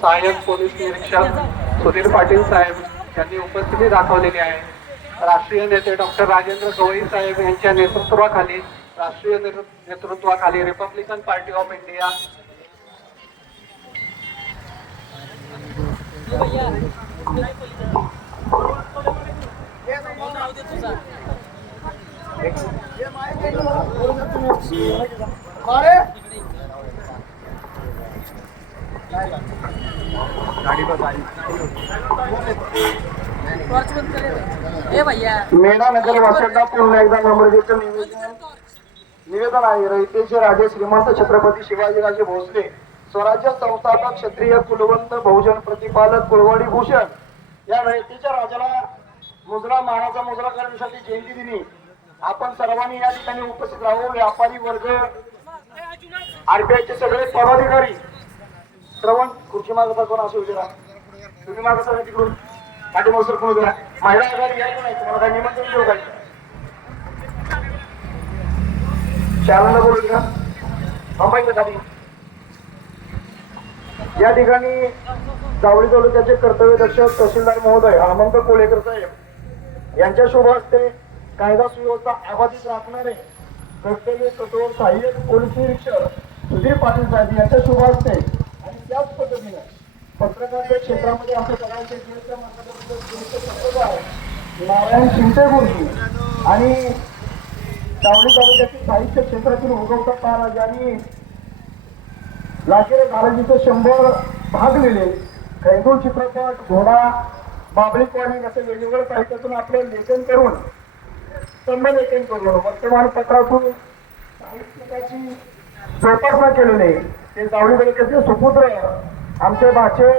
सहाय्यक पोलीस निरीक्षक सुधीर पाटील साहेब यांनी उपस्थिती दाखवलेली आहे. राष्ट्रीय नेते डॉक्टर राजेंद्र गवई साहेब यांच्या नेतृत्वाखाली राष्ट्रीय नेतृत्वाखाली Republican party of India A मेणा नगर वासंडा पुन्हा एकदा नम्रतेचं निवेदन निवेदन आहे रयतेचे राजे श्रीमंत छत्रपती शिवाजीराजे भोसले स्वराज्य संस्थापक क्षत्रिय कुलवंत बहुजन प्रतिपालक कुलवाडी भूषण. या रयतेच्या राजाला मुजरा मानाचा मुजरा करण्यासाठी जयंती दिनी आपण सर्वांनी या ठिकाणी उपस्थित राहू. व्यापारी वर्ग आरबीआयचे सगळे पदाधिकारी श्रवण खुर्ची मागे मागं कोण असं उभे राहा. तुम्ही मागे सगळं तिकडून. पाठीमागं मोसर कोण उभे राहा. महिला आघाडी यायचं नाही. तुम्हाला काय निमंत्रण देऊ काय? शाळांना बोलू का थांबायचं खाली. या ठिकाणी जावळी तालुक्याचे कर्तव्य दक्ष तहसीलदार महोदय हनुमंत कोळेकर साहेब यांच्या शुभ हस्ते कायदा सुव्यवस्था अबाधित राखणारे कर्तव्य कठोर सहाय्यक पोलीस निरीक्षक सुधीर पाटील साहेब यांच्या शुभ हस्ते त्याच पद्धतीने पत्रकारिता क्षेत्रामध्ये असं करायचे नारायण शिंदे गुरुजी आणि सावली तालुक्यातील साहित्य क्षेत्रातील उगवता महाराज यांनी लाखेरे महाराजीचे शंभर भाग लिहिले. खैदूर चित्रपट घोडा बाबळी कॉलिंग असे वेगवेगळ्या साहित्यातून आपलं लेखन करून संमलेखन करून वर्तमानपत्रातून साहित्यिकाची जोपासना केलेली आहे. ते जावळी तालुक्याचे सुपुत्र आमचे भाचे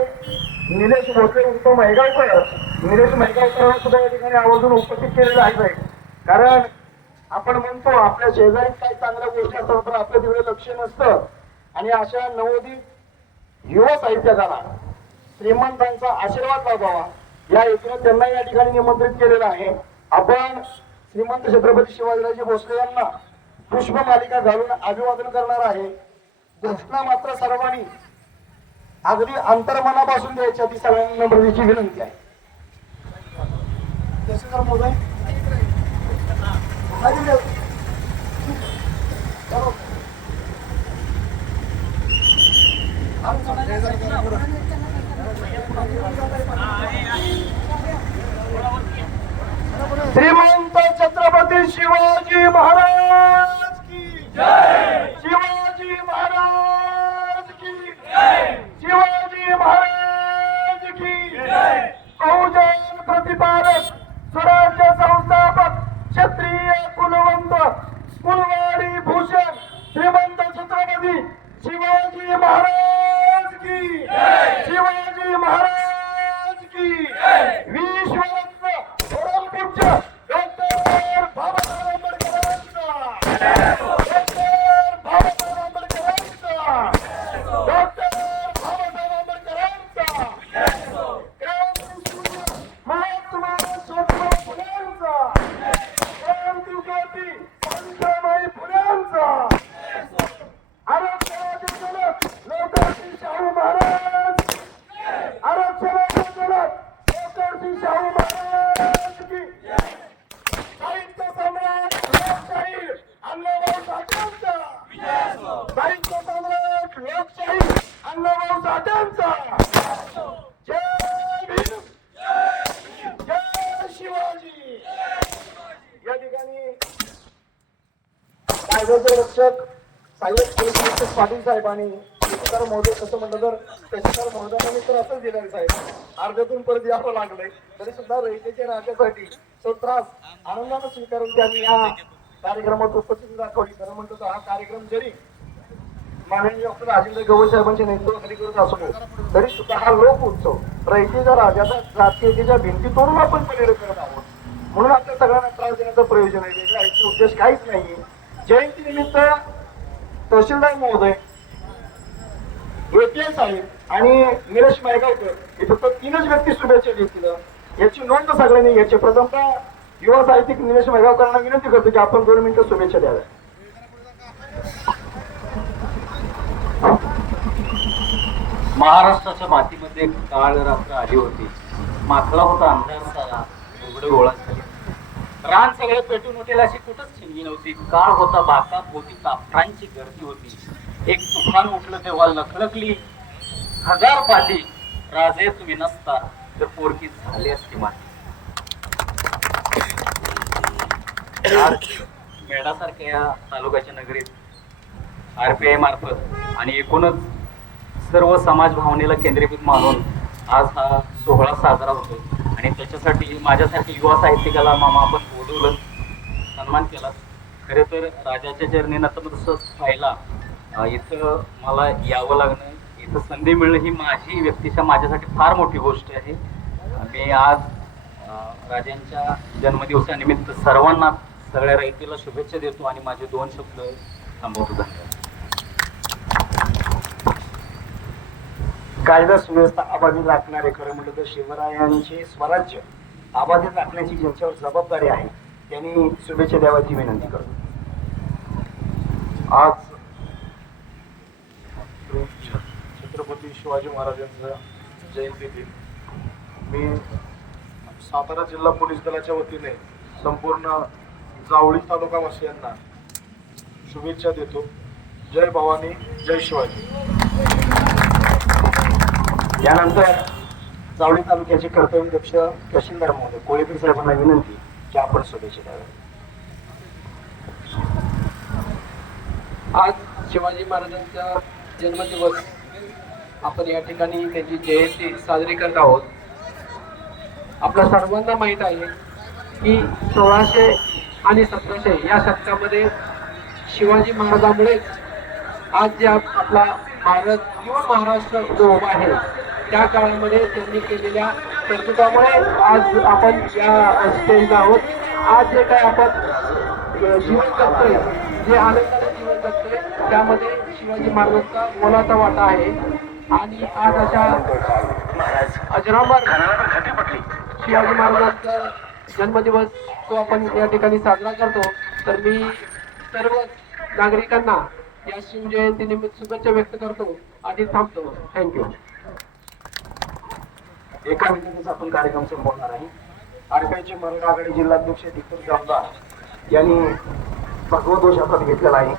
निलेश भोसले उर्फ मैगावकर निलेश मैगावकर सुद्धा या ठिकाणी आवर्जून उपस्थित केलेलं आहे कारण आपण म्हणतो आपल्या शेजारी काही चांगल्या गोष्टी असतात तर आपल्या तिकडे लक्ष नसतं. आणि अशा नवोदित युवा साहित्यकाला श्रीमंतांचा आशीर्वाद लाभावा या हेतूने त्यांना या ठिकाणी निमंत्रित केलेलं आहे. आपण श्रीमंत छत्रपती शिवाजीराजे भोसले यांना पुष्प मालिका घालून अभिवादन करणार आहे. घोषणा मात्र सर्वांनी अगदी अंतर्मनापासून द्यायची ती सगळ्यांना नम्रतेची विनंती आहे. श्रीमंत छत्रपती शिवाजी महाराज की शिवाजी महाराज की शिवाजी महाराज की बहुजन प्रतिपालक स्वराज्य संस्थापक क्षत्रिय कुलवंत कुलवाडी भूषण श्रीमंत छत्रपती शिवाजी महाराज की शिवाजी महाराज की विश्वरत्न परमपूज्य डॉक्टर बाबासाहेब आंबेडकरांचा डॉक्टर बाबासाहेब आंबेडकरांचा डॉक्टर बाबासाहेब आंबेडकरांचा क्रांतीसूर्य महात्मा ज्योतिबा फुल्यांचा क्रांतिज्योती पंचमाई फुल्यांचा आरक्षणाचे जनक लोकशाही शाहू महाराज आरक्षणाचे जनक लोकशाही शाहू महाराज की साहित्य सम्राट लोकशाही अण्णाभाऊ साठ्यांचा साहित्य सम्राट लोकशाही अण्णाभाऊ साठ्यांचा जय भीम जय शिवाजी या ठिकाणी कायद्याचे रक्षक साहेब पोलीस निरीक्षक पाटील साहेब आणि तहसीलदार महोदय कसं म्हटलं तर त्याच्यावर महोदयांनी तर असंच दिलं साहेब. अर्ध्यातून परत यावं लागलंय. तरी सुद्धा रयतेच्या राज्यासाठी तो त्रास आनंदानं स्वीकारून त्यांनी या कार्यक्रमात उपस्थिती दाखवली. खरं म्हणतो तर हा कार्यक्रम जरी माननीय डॉक्टर राजेंद्र गवई साहेबांच्या नेतृत्वाखाली करत असो तरी सुद्धा हा लोक उत्सव रयतेच्या राजाचा जातीयतेच्या भिंती तोडून आपण पलीकडे करत आहोत. म्हणून आपल्या सगळ्यांना त्रास देण्याचं प्रयोजन आहे. वेगळा उद्देश काहीच नाही जयंती निमित्त तहसीलदार महोदय एपीएस साहेब आणि निलेश मायगावकर हे फक्त तीनच व्यक्ती शुभेच्छा देतील. याची नोंद सगळ्यांनी घ्यायची प्रथमता युवा साहित्यिक निलेश मायगावकरांना विनंती करतो की आपण दोन मिनिटं शुभेच्छा द्याव्या महाराष्ट्राच्या मातीमध्ये काळ रात्र आली होती माथला होता अंधार झाला उघड गोळा झाली. रान सगळे पेटून उठेल अशी कुठंच छिंगी नव्हती. काळ होता बाकाप होती कापठांची गर्दी होती. एक तुफान उठलं तेव्हा लखलखली हजार पाठी राजे तुम्ही नसता तर पोरकी झाली असती माती. मेढासारख्या या तालुक्याच्या नगरीत आरपीआय मार्फत आणि एकूणच सर्व समाज भावनेला केंद्रीभूत मानून आज हा सोहळा साजरा होतो आणि त्याच्यासाठी माझ्यासाठी युवा साहित्यिकाला मामा आपण बोलवलं सन्मान केला. खरे तर राजाच्या चरणी नतमस्तक व्हायला पाहिला इथं मला यावं लागणं इथं संधी मिळणं ही माझी व्यक्तिशः माझ्यासाठी फार मोठी गोष्ट आहे. मी आज राजांच्या जन्मदिवसानिमित्त सर्वांना सगळ्या रयतीला शुभेच्छा देतो आणि माझे दोन शब्द थांबवतो. धन्यवाद. कायदा सुव्यवस्था अबाधित राखणारे खरं म्हटलं तर शिवरायांचे स्वराज्य अबाधित राखण्याची ज्यांच्यावर जबाबदारी आहे त्यांनी शुभेच्छा द्यावाची विनंती करतो. आज छत्रपती शिवाजी महाराजांचा जयंती दिन. मी सातारा जिल्हा पोलीस दलाच्या वतीने संपूर्ण जावळी तालुकावासियांना शुभेच्छा देतो. जय भवानी जय शिवाजी. यानंतर जावळी तालुक्याचे कर्तव्यदक्ष तहसीलदार महोदय कोळीकर साहेबांना विनंती की आपण स्वदेशी द्यावे आज शिवाजी महाराजांचा जन्मदिवस आपण या ठिकाणी त्यांची जयंती साजरी करत आहोत. आपल्या सर्वांना माहीत आहे की सोळाशे आणि सतराशे या शतकामध्ये शिवाजी महाराजामुळेच आज जे आपला भारत किंवा महाराष्ट्र जो उभा आहे त्या काळामध्ये त्यांनी केलेल्या कर्तृत्वामुळे आज आपण या स्टेजला आहोत. आज जे काय आपण जीवन जगतोय जे आनंदाने जीवन जगतोय त्यामध्ये शिवाजी महाराजांचा मोलाचा वाटा आहे. आणि आज अशा अजरामर शिवाजी महाराजांचा जन्मदिवस तो आपण या ठिकाणी साजरा करतो तर मी सर्व नागरिकांना या शिवजयंती निमित्त शुभेच्छा व्यक्त करतो आणि थांबतो. थँक्यू एका मिनिटाचा आपण कार्यक्रम संपवणार आहे. आरपीआयचे मराठा आघाडी जिल्हाध्यक्ष दीपक जामदार यांनी भगवतोष हातात घेतलेला आहे.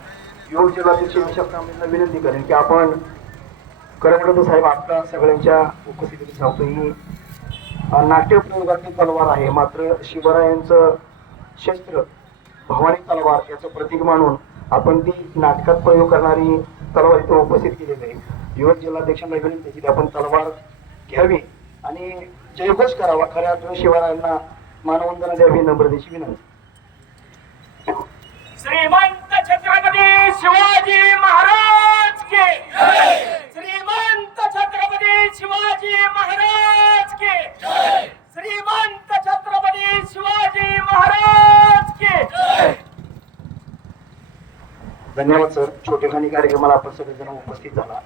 युवक जिल्हाध्यक्ष विशाल कांबळेंना विनंती करेन की आपण करमडत साहेब आपल्या सगळ्यांच्या उपस्थितीत सांगतो ही नाट्य प्रयोगातली तलवार आहे. मात्र शिवरायांचं शस्त्र भवानी तलवार याचं प्रतीक मानून आपण ती नाटकात प्रयोग करणारी तलवार इथं उपस्थित केलेली आहे. युवक जिल्हाध्यक्षांना विनंती की आपण तलवार घ्यावी. आणि जयघोष करावा खऱ्या अर्थाने शिवरायांना मानवंदना द्यावी ही नम्रतेची विनंती. श्रीमंत छत्रपती शिवाजी महाराज के श्रीमंत छत्रपती शिवाजी महाराज के श्रीमंत छत्रपती शिवाजी महाराज के धन्यवाद सर. छोटेखानी कार्यक्रमाला आपण सगळेजण उपस्थित झाला.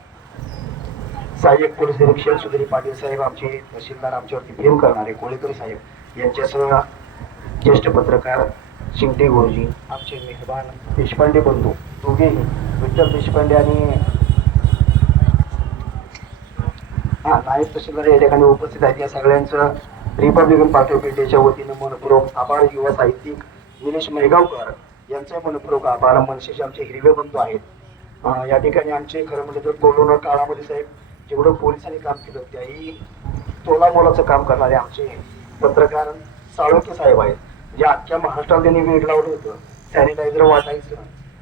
सहाय्यक पोलीस निरीक्षक सुधीर पाटील साहेब आमचे तहसीलदार आमच्यावरती प्रेम करणारे कोळेकर साहेब यांच्यासह ज्येष्ठ पत्रकार शिंगटे गुरुजी आमचे मेहबान देशपांडे बंधू दोघेही विठ्ठल देशपांडे आणि हा नायब तहसीलदार या ठिकाणी उपस्थित आहेत. या सगळ्यांचं रिपब्लिकन पार्टी ऑफ इंडियाच्या वतीनं मनपूर्वक आभार युवा साहित्यिक निलेश मेहगावकर यांचा मनपूर्वक आभार. मनसेचे आमचे हिरवे बंधू आहेत. या ठिकाणी आमचे खरं म्हणजे तर कोरोना काळामध्ये साहेब जेवढं पोलिसांनी काम केलं त्याही तोला मोलाचं काम करणारे आमचे पत्रकार साळुके साहेब आहेत. जे अख्ख्या महाराष्ट्राला त्यांनी वेळ लावलं होतं सॅनिटायझर वाटायचं.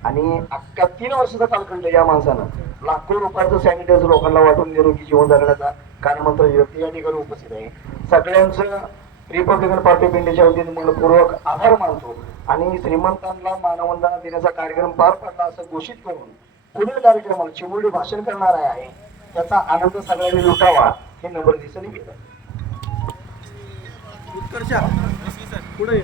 आणि अख्ख्या तीन वर्षाचा कालखंड या माणसानं. लाखो रुपयाचं सॅनिटायझर लोकांना वाटून निरोगी जीवन जगण्याचा कार्यमंत्र व्यक्ती या ठिकाणी उपस्थित आहे. सगळ्यांचं रिपब्लिकन पार्टी ऑफ इंडियाच्या वतीने मनपूर्वक आभार मानतो आणि श्रीमंतांना मानवंदना देण्याचा कार्यक्रम पार पडला असं घोषित करून पुढील कार्यक्रमाला चिमुरडी भाषण करणार आहे. त्याचा आनंद सगळ्यांनी लुटावा हे नम्र उत्कर्ष. पुढे